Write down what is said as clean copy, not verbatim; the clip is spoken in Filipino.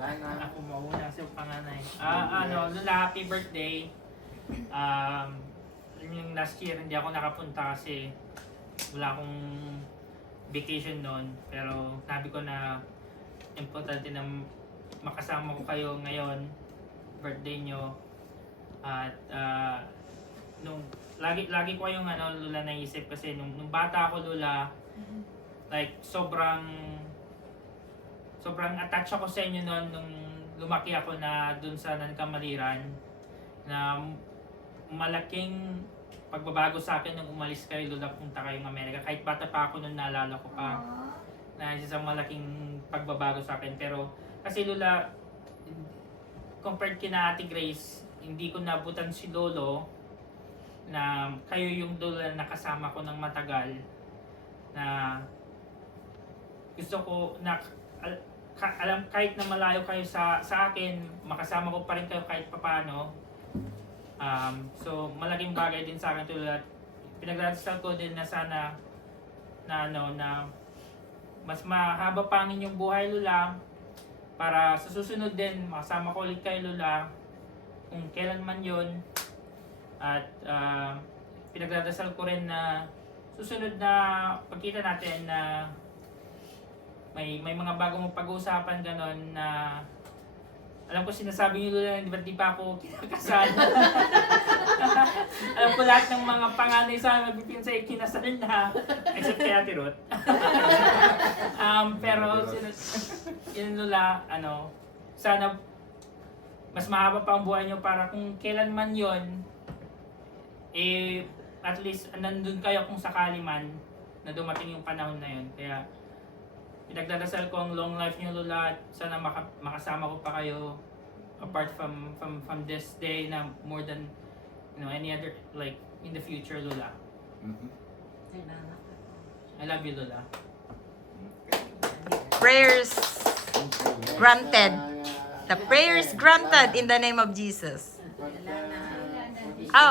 Wala na. Ako mauna sa panganay. Lola, happy birthday. Yung last year hindi ako nakapunta kasi wala akong vacation noon. Pero sabi ko na importante na makasama ko kayo ngayon, birthday nyo. At nung lagi ko yung Lola naisip kasi nung bata ako, Lola, like sobrang attached ako sa inyo noon nung lumaki ako na dun sa Nankamaliran, na malaking pagbabago sa akin nung umalis kayo, Lola, punta kayong Amerika. Kahit bata pa ako nung naalala ko pa na isang malaking pagbabago sa akin. Pero kasi, Lola, compared kina Ate Grace, hindi ko nabutan si Lolo na kayo yung Lola na kasama ko ng matagal, na gusto ko na alam kahit na malayo kayo sa akin, makasama ko pa rin kayo kahit papaano. So malaking bagay din sa akin ito, Lola. Pinagdadasal ko din na sana na mas mahaba pa ang inyong buhay, Lola, para sa susunod din makasama ko ulit kayo, Lola, kung kailan man yun. At pinagdadasal ko rin na susunod na pagkita natin na may mga bagong pag-uusapan ganon, na alam ko sinasabi niyo, Lola, di pa ako kinakasal. Alam ko lahat ng mga panganay sa amin magpipin sa ikinasal na, except kay Ate Ruth. Pero yun, Lola, sana mas mahaba pa ang buhay niyo para kung kailan man yun, at least nandun kayo kung sakali man na dumating yung panahon na yun. Kaya pinagdadasal ko ang long life niyo, Lola, at sana makasama ko pa kayo apart from this day na more than any other, like in the future, Lola. I love you, Lola. Prayers granted. The prayers granted in the name of Jesus. Pagka